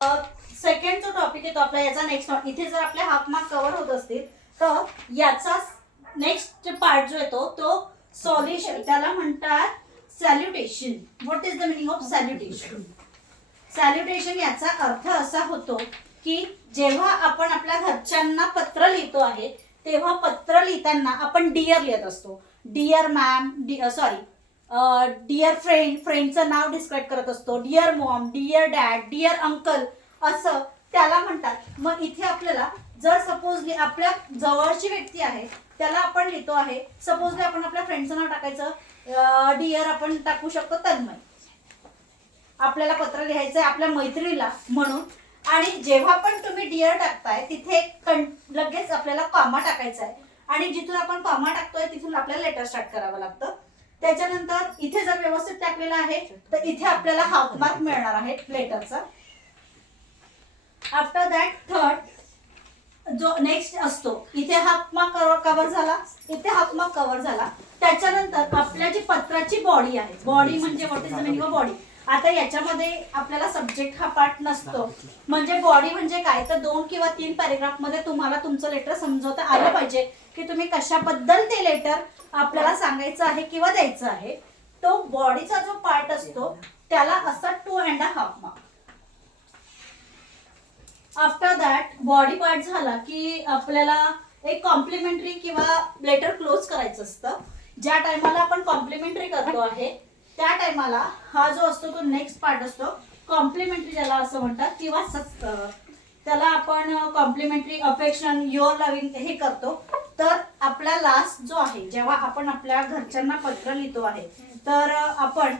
Second जो topic आहे तो आपला याचा नेक्स्ट इथे जर आपले हाफ मार्क कव्हर होत असतील तर याचा नेक्स्ट पार्ट जो येतो तो सॉल्युशन, त्याला म्हणतात salutation. What is the meaning of salutation? Salutation याचा अर्थ असा होतो की जेव्हा आपण आपल्या घरच्यांना पत्र लिहितो आहे तेव्हा पत्र लिहिताना आपण डिअर लिहित असतो. डिअर मॅम, डिअर फ्रेंड, फ्रेंडचं नाव डिस्क्राईब करत असतो. Dear mom, dear dad, dear uncle असं त्याला म्हणतात. मग इथे आपल्याला जर सपोजली आपल्या जवळची व्यक्ती आहे त्याला आपण लिहितो आहे, सपोजली आपण आपल्या फ्रेंडचं नाव टाकायचं, डिअर आपण टाकू शकतो तन्मय. आपल्याला पत्र लिहायचंय आपल्या मैत्रिणीला म्हणून. आणि जेव्हा पण तुम्ही डिअर टाकताय तिथे लगेच आपल्याला कॉमा टाकायचा आहे आणि जिथून आपण कॉमा टाकतोय तिथून आपल्याला लेटर स्टार्ट करावं लागतं. त्याच्यानंतर इथे जर व्यवस्थित टाकलेलं आहे तर इथे आपल्याला हाफ मार्क मिळणार आहे लेटरचा. आफ्टर दॅट थर्ड जो नेक्स्ट असतो, इथे हाफ मार्क कव्हर झाला, इथे हाफ मार्क कव्हर झाला. त्याच्यानंतर आपल्या जी पत्राची बॉडी आहे, बॉडी म्हणजे what is the meaning of body. आता याच्यामध्ये आपल्याला सब्जेक्ट हा पार्ट नसतो, म्हणजे बॉडी म्हणजे काय तर 2 किंवा 3 पॅरेग्राफ मध्ये तुम्हाला तुमचं लेटर समजवता आलं पाहिजे की तुम्ही कशाबद्दल ते लेटर आपल्याला सांगायचं आहे किंवा द्यायचं आहे. तो बॉडीचा जो पार्ट असतो त्याला असतात 2.5 mark. After that body part झाला की आपल्याला एक कॉम्प्लिमेंटरी किंवा लेटर क्लोज करायचं असतं. ज्या टायमाला आपण कॉम्प्लिमेंटरी करतो आहे त्या टायमाला हा जो असतो तो नेक्स्ट पार्ट असतो कॉम्प्लिमेंटरी, ज्याला असं म्हणतात, किंवा त्याला आपण कॉम्प्लिमेंटरी, अफेक्शन, युअर लव्हिंग हे करतो. तर आपला लास्ट जो आहे जेव्हा आपण आपल्या घरच्यांना पत्र लिहितो आहे तर आपण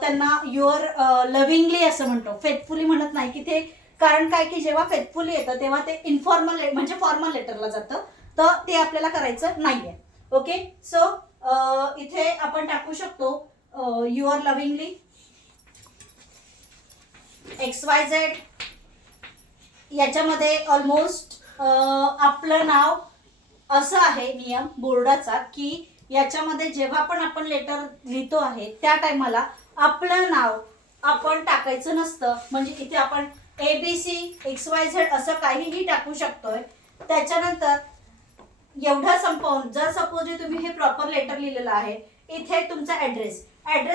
त्यांना युअर लव्हिंगली असं म्हणतो, फेथफुली म्हणत नाही की ते. कारण काय की जेव्हा फेथफुली येतं तेव्हा ते इन्फॉर्मल म्हणजे फॉर्मल लेटरला जातं, तर ते आपल्याला करायचं नाहीये. ओके, सो इथे आपण टाकू शकतो युअर लव्हिंगली XYZ. याच्यामध्ये ऑलमोस्ट आपलं नाव असं आहे नियम बोर्डाचा की याच्यामध्ये जेव्हा पण आपण लेटर लिहितो आहे त्या टायमाला आपलं नाव आपण टाकायचं नसतं. म्हणजे इथे आपण ABC XYZ असं काहीही टाकू शकतोय. त्याच्यानंतर एवढं संपवून जर सपोज तुम्ही हे प्रॉपर लेटर लिहिलेलं आहे, इथे तुमचा ऍड्रेस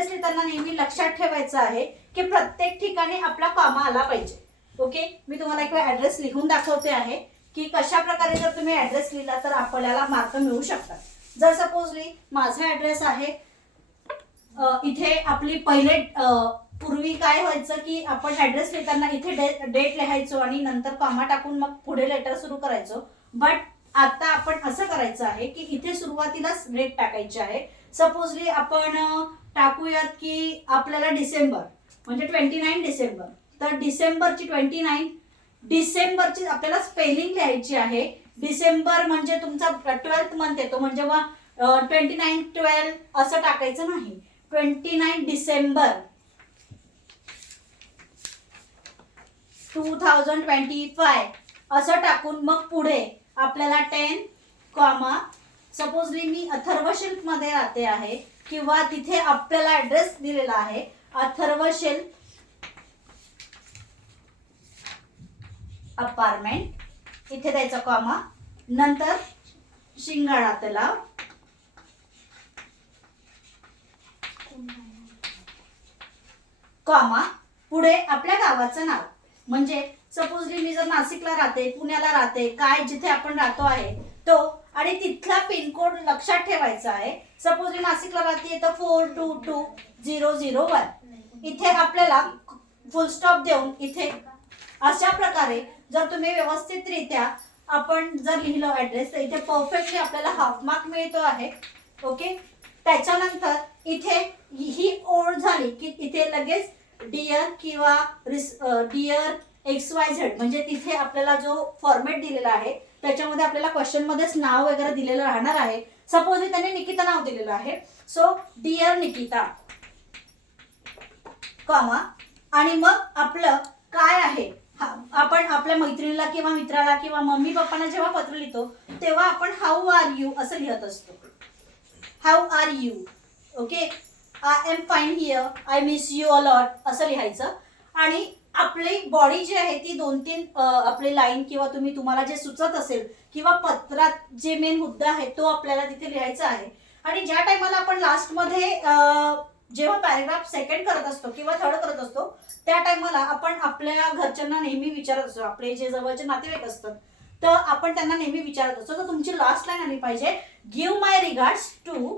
लिहिताना नेहमी लक्षात ठेवायचं आहे की प्रत्येक ठिकाणी आपला कॉमा आला पाहिजे. ओके, मी तुम्हाला एक वेळ ऍड्रेस लिहून दाखवते आहे की कशा प्रकारे जर तुम्ही ऍड्रेस लिहिला तर आपल्याला मार्क मिळू शकतात. जर सपोजली माझा ऍड्रेस आहे इथे, आपली पहिले पूर्वी काय व्हायचं की आपण ऍड्रेस लिहिताना इथे डेट लिहायचो आणि नंतर कॉमा टाकून मग पुढे लेटर सुरू करायचो. बट आता आपण असं करायचं आहे की इथे सुरुवातीलाच डेट टाकायची आहे. सपोजली आपण टाकूयात की आपल्याला डिसेंबर म्हणजे 29 डिसेंबर, तर डिसेंबरची 29 डिसेंबरची आपल्याला स्पेलिंग लिहायची आहे. डिसेंबर म्हणजे तुमचा 12th मंथ येतो, म्हणजे 29/12 असं टाकायचं नाही. 29 डिसेंबर 2025 असं टाकून मग पुढे आपल्याला 10 कॉमा. सपोजली मी अथर्वशिल्प मध्ये राहते आहे किंवा तिथे आपल्याला ऍड्रेस दिलेला आहे अथर्वशिल्प अपार्टमेंट, इथे द्यायचा कॉमा. नंतर शिंगाळा तलाव, कॉमा, पुढे आपल्या गावाचं नाव. म्हणजे सपोजली मी जर नाशिकला राहते, पुण्याला राहते, काय जिथे आपण राहतो आहे तो, आणि तिथला पिनकोड लक्षात ठेवायचा आहे. सपोजली नाशिकला राहते तर 422001. इथे आपल्याला फुल स्टॉप देऊन इथे अशा प्रकारे जर तुम्ही व्यवस्थितरित्या आपण जर लिहिलं ऍड्रेस तर इथे परफेक्टली आपल्याला हाफ मार्क मिळतो आहे. ओके, त्याच्यानंतर इथे ही ओळ झाली की इथे लगेच डिअर किंवा डिअर XYZ म्हणजे तिथे आपल्याला जो फॉर्मॅट दिलेला आहे त्याच्यामध्ये आपल्याला क्वेश्चन मध्येच नाव वगैरे दिलेलं राहणार आहे. सपोज त्यांनी निकिता नाव दिलेलं आहे, सो डिअर निकिता कॉमा. आणि मग आपलं काय आहे, आपण आपल्या मैत्रिणीला किंवा मित्राला किंवा मम्मी पप्पांना जेव्हा पत्र लिहितो तेव्हा आपण हाऊ आर यू असं लिहित असतो. How are you, okay, I am fine here, I miss you a lot असं लिहायचं. आणि आपली बॉडी जी आहे ती 2-3 आपली लाईन किंवा तुम्हाला जे सुचत असेल किंवा पत्रात जे मेन मुद्दा आहे तो आपल्याला तिथे लिहायचा आहे. आणि ज्या टायमाला आपण लास्टमध्ये जेव्हा पॅरेग्राफ सेकंड करत असतो किंवा थर्ड करत असतो त्या टायमाला आपण आपल्या घरच्यांना नेहमी विचारत असतो, आपले जे जवळचे नातेवाईक असतात तर आपण त्यांना नेहमी विचारत असतो. तर तुमची लास्ट लाईन आली पाहिजे, give my regards to,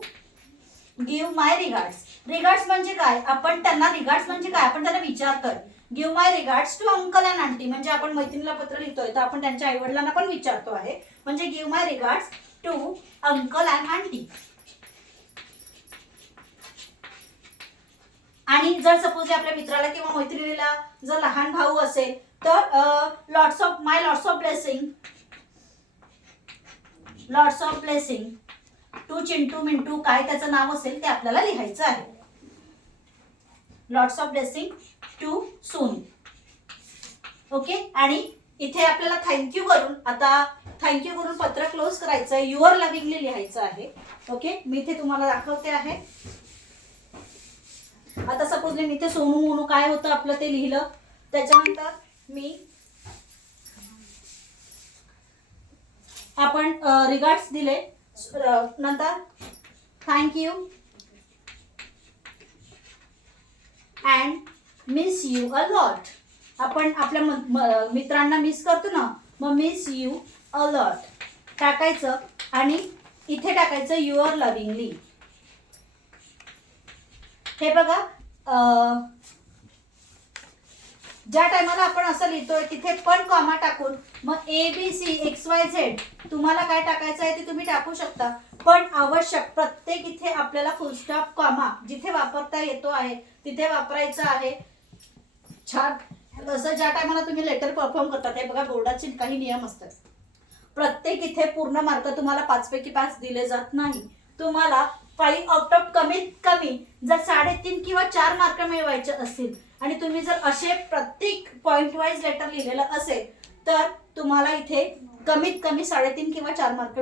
give my regards. Regards म्हणजे काय, आपण त्यांना रिगार्ड्स म्हणजे काय आपण त्यांना विचारतोय. Give my regards to uncle and aunty म्हणजे आपण मैत्रिणीला पत्र लिहितोय तर आपण त्यांच्या आई वडिलांना पण विचारतो आहे, म्हणजे give my regards to uncle and aunty. आणि जर सपोज आपल्या मित्राला किंवा मैत्रिणीला जर लहान भाऊ असेल तर lots of blessing, lots of blessing to Chintu Mintu, काय त्याचं नाव असेल ते आपल्याला लिहायचं आहे. Lots of blessing to Sonu. Okay. आणि इथे आपल्याला थँक्यू करून, आता थँक्यू करून पत्र क्लोज करायचं आहे, युअर लव्हिंगली लिहायचं आहे. ओके. मी इथे तुम्हाला दाखवते आहे. आता सपोज मी इथे सोनू मोनू काय होतं आपलं ते लिहिलं, त्याच्यानंतर मी आपण रिगार्ड्स दिले, नंतर thank you and miss you a lot. आपण आपल्या मित्रांना मिस करतो ना, मग मिस यू अ लॉट टाकायचं आणि इथे टाकायचं युअर लव्हिंगली. हे बघा, ज्या टायमाला आपण असं लिहितोय तिथे पण कॉमा टाकून मग ABCXYZ तुम्हाला काय टाकायचं आहे ते तुम्ही टाकू शकता, पण आवश्यक प्रत्येक इथे आपल्याला फुलस्टॉप कॉमा जिथे वापरता येतो आहे तिथे वापरायचं आहे. छान. असं ज्या टायमाला तुम्ही लेटर परफॉर्म करतात, हे बघा बोर्डाचे काही नियम असतात, प्रत्येक इथे पूर्ण मार्क तुम्हाला 5 पैकी 5 दिले जात नाही. तुम्हाला 5 आउट ऑफ कमीत कमी जर 3.5 किंवा 4 मार्क मिळवायचे असतील आणि तुम्ही जर असे प्रत्येक पॉइंट वाईज लेटर लिहिलेलं असेल तर तुम्हाला इथे कमीत कमी 3.5 किंवा 4 मार्क